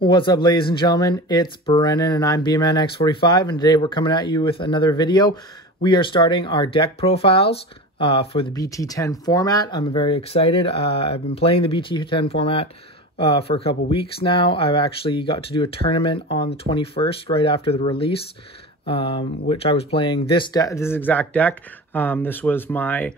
What's up, ladies and gentlemen? It's Brennan and I'm BMan X45, and today we're coming at you with another video. We are starting our deck profiles for the BT10 format. I'm very excited. I've been playing the BT10 format for a couple weeks now. I've actually got to do a tournament on the 21st, right after the release, which I was playing this exact deck. This was my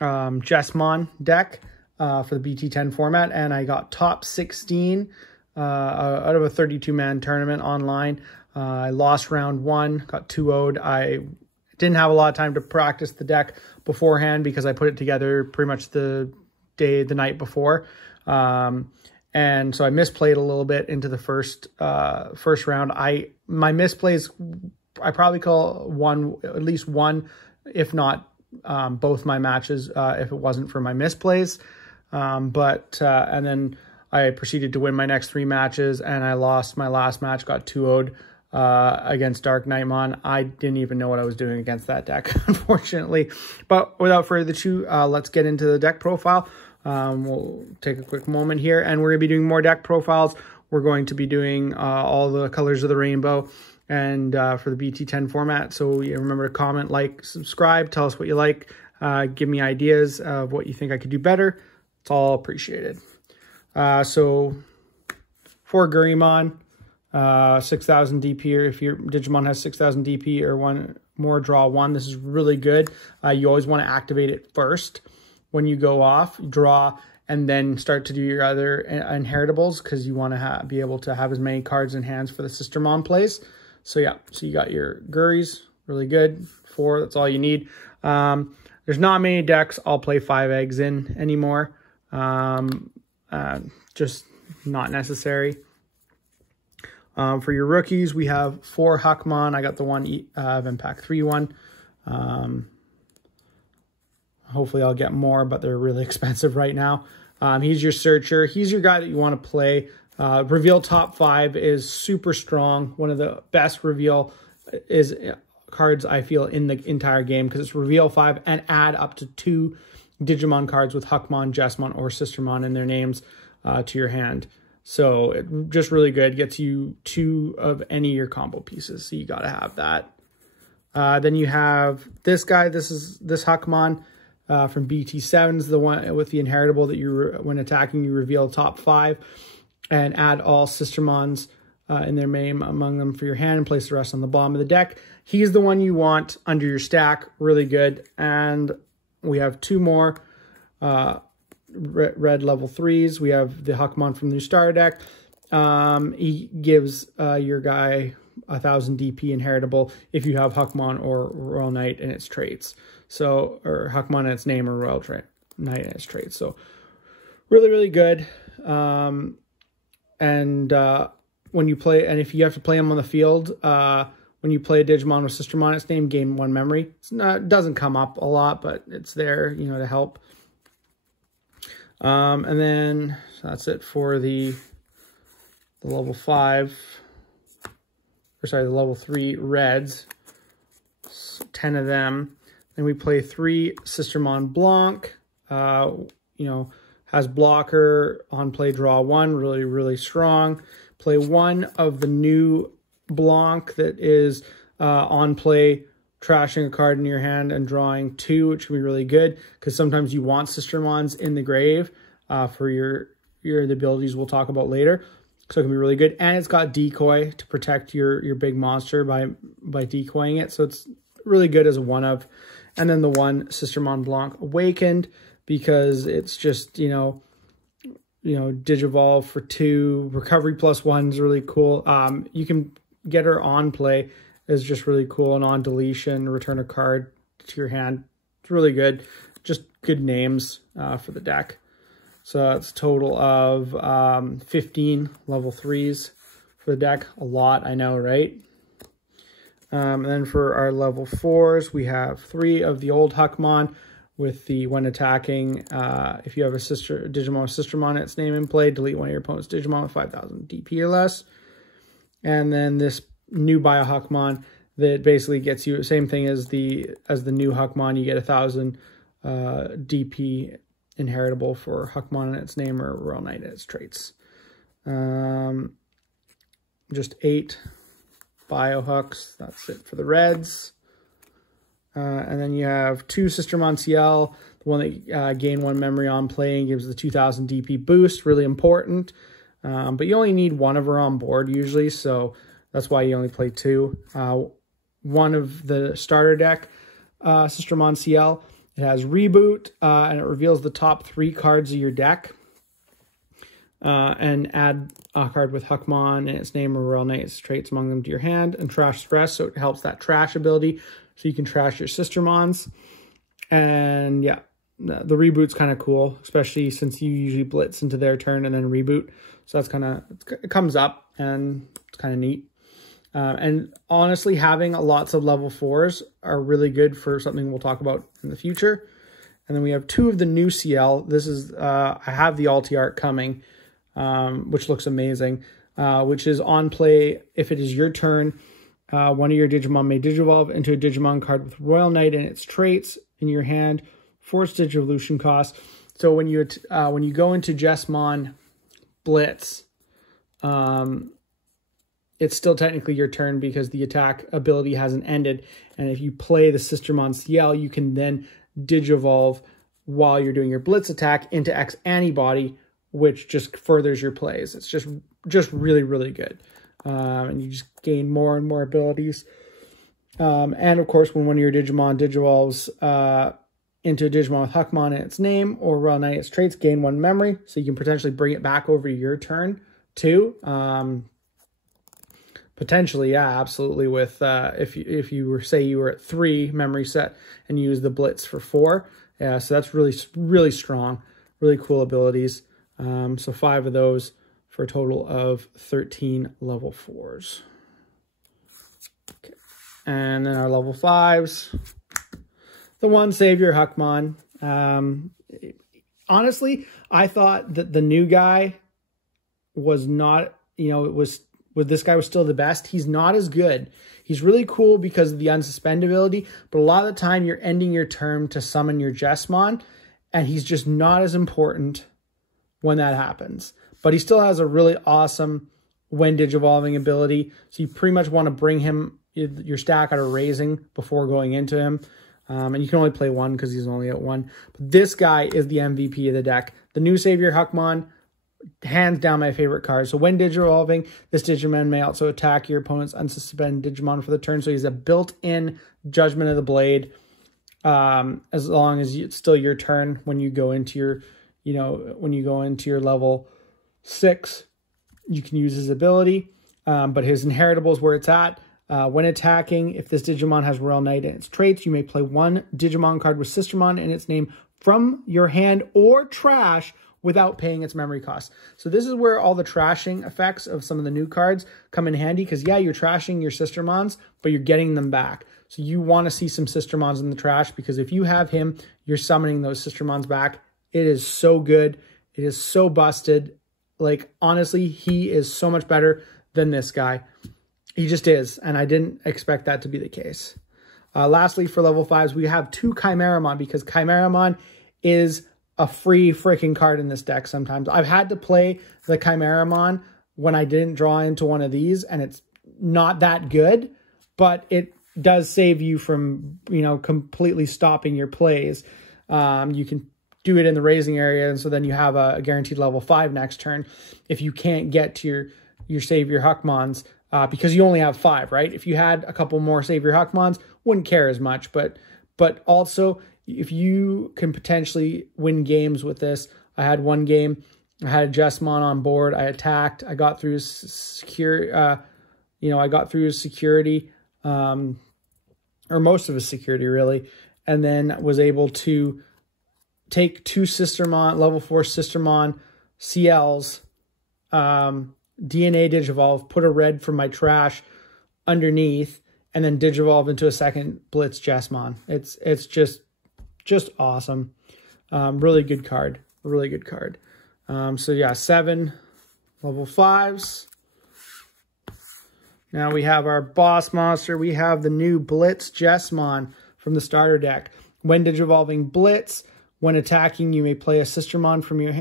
Jesmon deck for the BT10 format, and I got top 16 out of a 32-man tournament online. I lost round one, got 2-0'd. I didn't have a lot of time to practice the deck beforehand because I put it together pretty much the night before. And so I misplayed a little bit into the first round. My misplays, I probably call at least one, if not both my matches, if it wasn't for my misplays. And then I proceeded to win my next 3 matches, and I lost my last match, got 2-0'd against Dark Knightmon. I didn't even know what I was doing against that deck, unfortunately. But without further ado, let's get into the deck profile. We'll take a quick moment here, and we're going to be doing more deck profiles. We're going to be doing all the colors of the rainbow and for the BT10 format. So remember to comment, like, subscribe, tell us what you like, give me ideas of what you think I could do better. It's all appreciated. So for Digimon, 6,000 DP, or if your Digimon has 6,000 DP or one more, draw 1. This is really good. You always want to activate it first when you go off, draw, and then start to do your other inheritables, because you want to be able to have as many cards in hands for the Sistermon plays. So yeah, so you got your Guris, really good. 4, that's all you need. There's not many decks I'll play 5 eggs in anymore. Just not necessary. For your rookies, we have 4 Huckmon. I got the one of Impact 3 one. Hopefully I'll get more, but they're really expensive right now. He's your searcher. He's your guy that you want to play. Reveal top 5 is super strong. One of the best reveal cards I feel in the entire game, because it's reveal 5 and add up to 2 Digimon cards with Huckmon, Jesmon, or Sistermon in their names to your hand. So it just really good. Gets you 2 of any of your combo pieces, so you got to have that. Then you have this guy. This Huckmon from BT7 is the one with the inheritable that when attacking, you reveal top 5 and add all Sistermons in their name among them for your hand and place the rest on the bottom of the deck. He's the one you want under your stack. Really good. And we have 2 more red level 3s. We have the Huckmon from the new starter deck. He gives your guy 1,000 DP inheritable if you have Huckmon or Royal Knight in its traits. So, or Huckmon in its name, or Royal Knight in its traits. So really, really good. When you play, and if you have to play him on the field, when you play a Digimon with Sistermon, its name, gain 1 memory. It doesn't come up a lot, but it's there, to help. And then so that's it for the level 5, or sorry, the level 3 reds. So 10 of them. Then we play 3 Sistermon Blanc. Has blocker, on play, draw 1, really, really strong. Play 1 of the new Blanc that is on play, trashing a card in your hand and drawing 2, which can be really good, because sometimes you want Sistermons in the grave for the abilities we'll talk about later. So it can be really good. And it's got decoy to protect your big monster by decoying it. So it's really good as a 1-of. And then the 1 Sistermon Blanc Awakened, because it's just, Digivolve for 2. Recovery +1 is really cool. You can get her on play, is just really cool. And on deletion, return a card to your hand. It's really good. Just good names for the deck. So that's a total of 15 level 3s for the deck. A lot, I know, right? And then for our level 4s, we have 3 of the old Huckmon with the when attacking, if you have a Digimon with Sistermon in its name in play, delete one of your opponent's Digimon with 5,000 DP or less. And then this new Bio Huckmon that basically gets you, same thing as the new Huckmon, you get 1,000 DP inheritable for Huckmon in its name or Royal Knight in its traits. just 8 Biohooks. That's it for the Reds. And then you have 2 Sistermon CL. The one that gain 1 memory on play and gives the 2000 DP boost. Really important. But you only need 1 of her on board usually, so that's why you only play 2. One of the starter deck, Sistermon CL. It has Reboot, and it reveals the top 3 cards of your deck. And add a card with Huckmon and its name or Royal Knight's traits among them to your hand. And Trash Stress, so it helps that trash ability, so you can trash your Sistermons. And yeah, the Reboot's kind of cool, especially since you usually blitz into their turn and then reboot. So that's kind of, it comes up and it's kind of neat. And honestly, having lots of level 4s are really good for something we'll talk about in the future. And then we have 2 of the new CL. This is, I have the Alti art coming, which looks amazing, which is on play. If it is your turn, one of your Digimon may Digivolve into a Digimon card with Royal Knight and its traits in your hand for its Digivolution cost. So when you go into Jesmon Blitz, it's still technically your turn because the attack ability hasn't ended. And if you play the Sistermon CL, you can then Digivolve while you're doing your Blitz attack into X Antibody, which just furthers your plays. It's just really, really good. And you just gain more and more abilities. And of course, when one of your Digimon Digivolves into a Digimon with Huckmon in its name or Royal Knight its traits, gain 1 memory. So you can potentially bring it back over to your turn too. Potentially, yeah, absolutely. With if you were, say you were at 3 memory set and you use the Blitz for 4, yeah, so that's really strong, really cool abilities. So 5 of those for a total of 13 level 4s. Okay. And then our level 5s, the one Savior Huckmon. Honestly, I thought that the new guy was not, this guy was still the best. He's not as good. He's really cool because of the unsuspend ability, but a lot of the time you're ending your turn to summon your Jesmon, and he's just not as important when that happens. But he still has a really awesome when Digivolving ability, so you pretty much want to bring him, your stack out of raising before going into him. And you can only play 1 because he's only at 1. But this guy is the MVP of the deck. The new Savior Huckmon, hands down my favorite card. So when Digivolving, this Digimon may also attack your opponent's unsuspended Digimon for the turn. So he's a built-in Judgment of the Blade, as long as it's still your turn when you go into your, when you go into your level 6, you can use his ability. But his inheritable is where it's at. When attacking, if this Digimon has Royal Knight and its traits, you may play 1 Digimon card with Sistermon and its name from your hand or trash without paying its memory cost. So this is where all the trashing effects of some of the new cards come in handy, because yeah, you're trashing your Sistermons, but you're getting them back. So you want to see some Sistermons in the trash, because if you have him, you're summoning those Sistermons back. It is so good. It is so busted. Like, honestly, he is so much better than this guy. He just is, and I didn't expect that to be the case. Lastly, for level 5s, we have 2 Chimeramon, because Chimeramon is a free freaking card in this deck sometimes. I've had to play the Chimeramon when I didn't draw into one of these, and it's not that good, but it does save you from, completely stopping your plays. You can do it in the raising area, and so then you have a guaranteed level 5 next turn if you can't get to your Savior Huckmons, because you only have 5, right? If you had a couple more Savior Huckmons, wouldn't care as much, but also if you can potentially win games with this. I had one game, I had a Jesmon on board, I attacked, I got through security, I got through his security, or most of his security really, and then was able to take 2 Sistermon, level 4 Sistermon CLs, DNA Digivolve, put a red from my trash underneath, and then Digivolve into a second Blitz Jesmon. It's just awesome. Really good card. Really good card. So yeah, 7 level 5s. Now we have our boss monster. We have the new Blitz Jesmon from the starter deck. When Digivolving Blitz, when attacking, you may play a Sistermon from your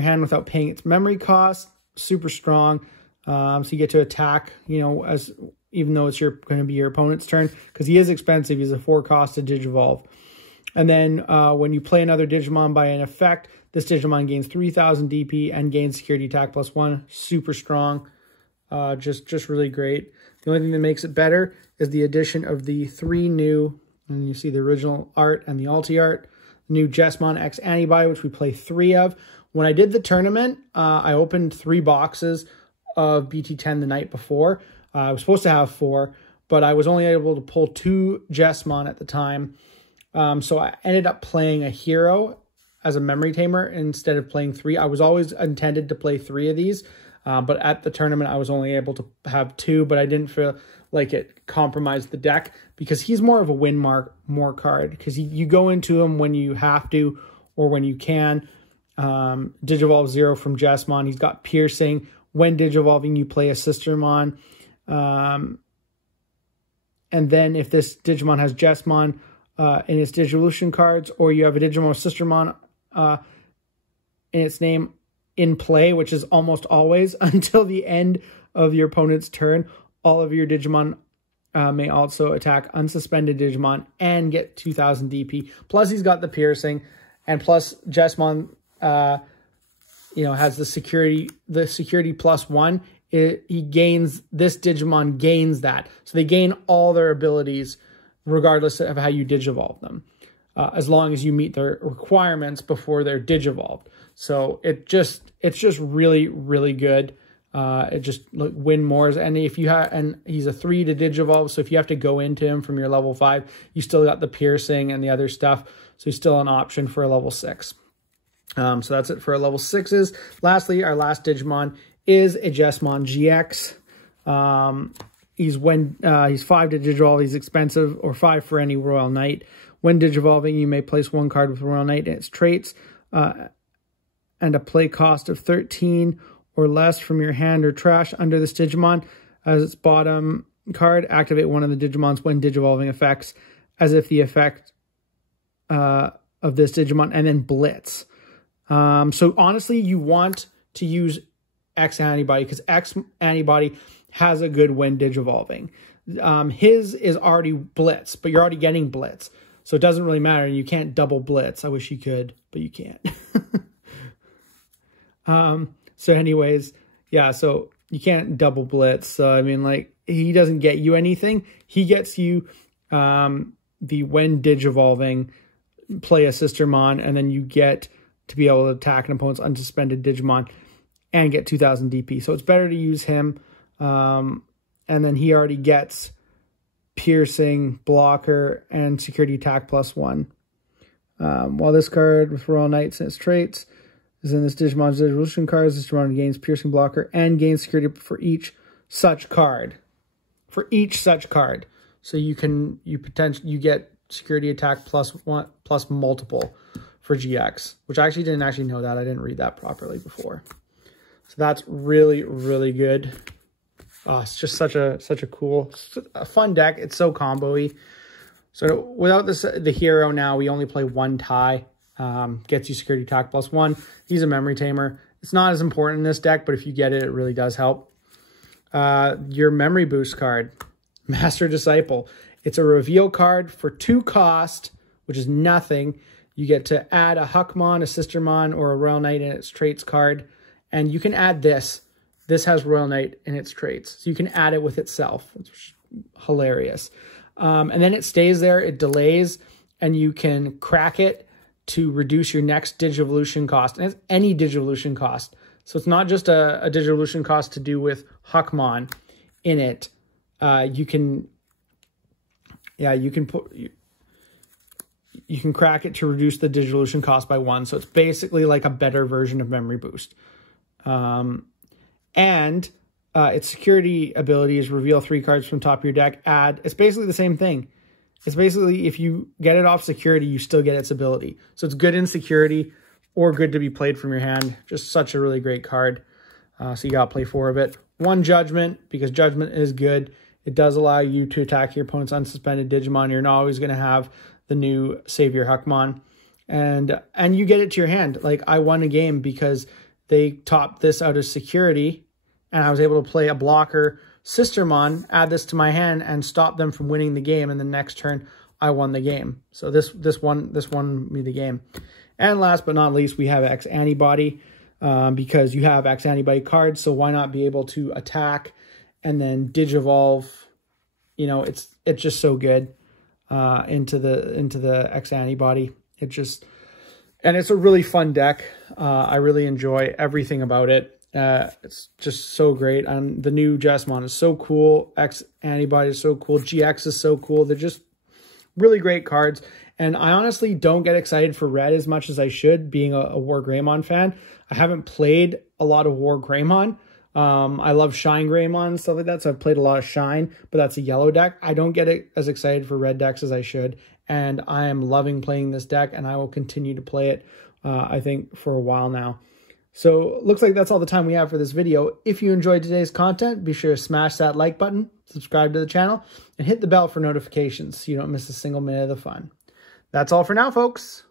hand without paying its memory cost. Super strong. So you get to attack, you know, even though it's going to be your opponent's turn, because he is expensive. He's a 4-cost to Digivolve. And then when you play another Digimon by an effect, this Digimon gains 3,000 DP and gains security attack +1. Super strong. Just really great. The only thing that makes it better is the addition of the 3 new, and you see the original art and the Alti art, new Jesmon X Antibody, which we play 3 of. When I did the tournament, I opened 3 boxes of BT10 the night before. I was supposed to have 4, but I was only able to pull 2 Jesmon at the time. So I ended up playing a hero as a memory tamer instead of playing 3. I was always intended to play 3 of these, but at the tournament I was only able to have 2, but I didn't feel like it compromised the deck because he's more of a win more card, because you go into him when you have to or when you can. Digivolve 0 from Jesmon. He's got piercing. When Digivolving, you play a Sistermon. And then if this Digimon has Jesmon in its Digivolution cards, or you have a Digimon Sistermon in its name in play, which is almost always until the end of your opponent's turn, all of your Digimon may also attack unsuspended Digimon and get 2,000 DP. Plus, he's got the piercing, and plus Jesmon, you know, has the security +1. He gains, this Digimon gains that, so they gain all their abilities regardless of how you Digivolve them, as long as you meet their requirements before they're Digivolved. So it's just really, really good. It just win mores, and if you have, and he's a 3 to Digivolve, so if you have to go into him from your level 5, you still got the piercing and the other stuff, so he's still an option for a level 6. So that's it for our level 6s. Lastly, our last Digimon is a Jesmon GX. He's 5 to Digivolve. He's expensive, or 5 for any Royal Knight. When Digivolving, you may place 1 card with Royal Knight and its traits, and a play cost of 13 or less from your hand or trash under this Digimon. As its bottom card, activate one of the Digimons when Digivolving effects, as if the effect of this Digimon, and then Blitz. So honestly, you want to use X Antibody, because X Antibody has a good when Digivolving. His is already Blitz, but you're already getting Blitz, so it doesn't really matter. You can't double Blitz. I wish you could, but you can't. So anyways, yeah, so you can't double Blitz. So I mean, like, he doesn't get you anything. He gets you the when Digivolving, play a Sistermon, and then you get to be able to attack an opponent's unsuspended Digimon and get 2,000 DP. So it's better to use him. And then he already gets piercing, blocker, and security attack +1. While this card with Royal Knights and its traits is in this Digimon's Digivolution cards, this Digimon gains piercing, blocker, and gains security for each such card. For each such card. So you get security attack +1 plus multiple for GX, which I actually didn't know that. I didn't read that properly before. So that's really, really good. Oh, it's just such a cool, a fun deck. It's so combo-y. So without the hero now, we only play 1 tie. Gets you security attack +1. He's a memory tamer. It's not as important in this deck, but if you get it, it really does help. Your memory boost card, Master Disciple. It's a reveal card for 2 cost, which is nothing. You get to add a Huckmon, a Sistermon, or a Royal Knight in its traits card. And you can add this. This has Royal Knight in its traits. So you can add it with itself. It's hilarious. And then it stays there. It delays. And you can crack it to reduce your next Digivolution cost. And it's any Digivolution cost. So it's not just a Digivolution cost to do with Huckmon in it. You can crack it to reduce the Digivolution cost by 1. So it's basically like a better version of Memory Boost. And its security ability is reveal 3 cards from top of your deck. It's basically the same thing. It's basically, if you get it off security, you still get its ability. So it's good in security or good to be played from your hand. Just such a really great card. So you got to play 4 of it. 1 Judgment, because Judgment is good. It does allow you to attack your opponent's unsuspended Digimon. You're not always going to have the new Savior Huckmon. And you get it to your hand. Like, I won a game because they topped this out of security and I was able to play a blocker Sistermon, add this to my hand, and stop them from winning the game. And the next turn, I won the game. So this won me the game. And last but not least, we have X Antibody, because you have X Antibody cards. So why not be able to attack and then Digivolve? You know, it's just so good into the X Antibody. And it's a really fun deck. I really enjoy everything about it. It's just so great. And the new Jesmon is so cool. X Antibody is so cool. GX is so cool. They're just really great cards. And I honestly don't get excited for red as much as I should, being a War Greymon fan. I haven't played a lot of War Greymon. I love Shine Greymon and stuff like that, so I've played a lot of Shine, but that's a yellow deck. I don't get as excited for red decks as I should, and I am loving playing this deck, and I will continue to play it, I think, for a while now. So looks like that's all the time we have for this video. If you enjoyed today's content, be sure to smash that like button, subscribe to the channel, and hit the bell for notifications so you don't miss a single minute of the fun. That's all for now, folks.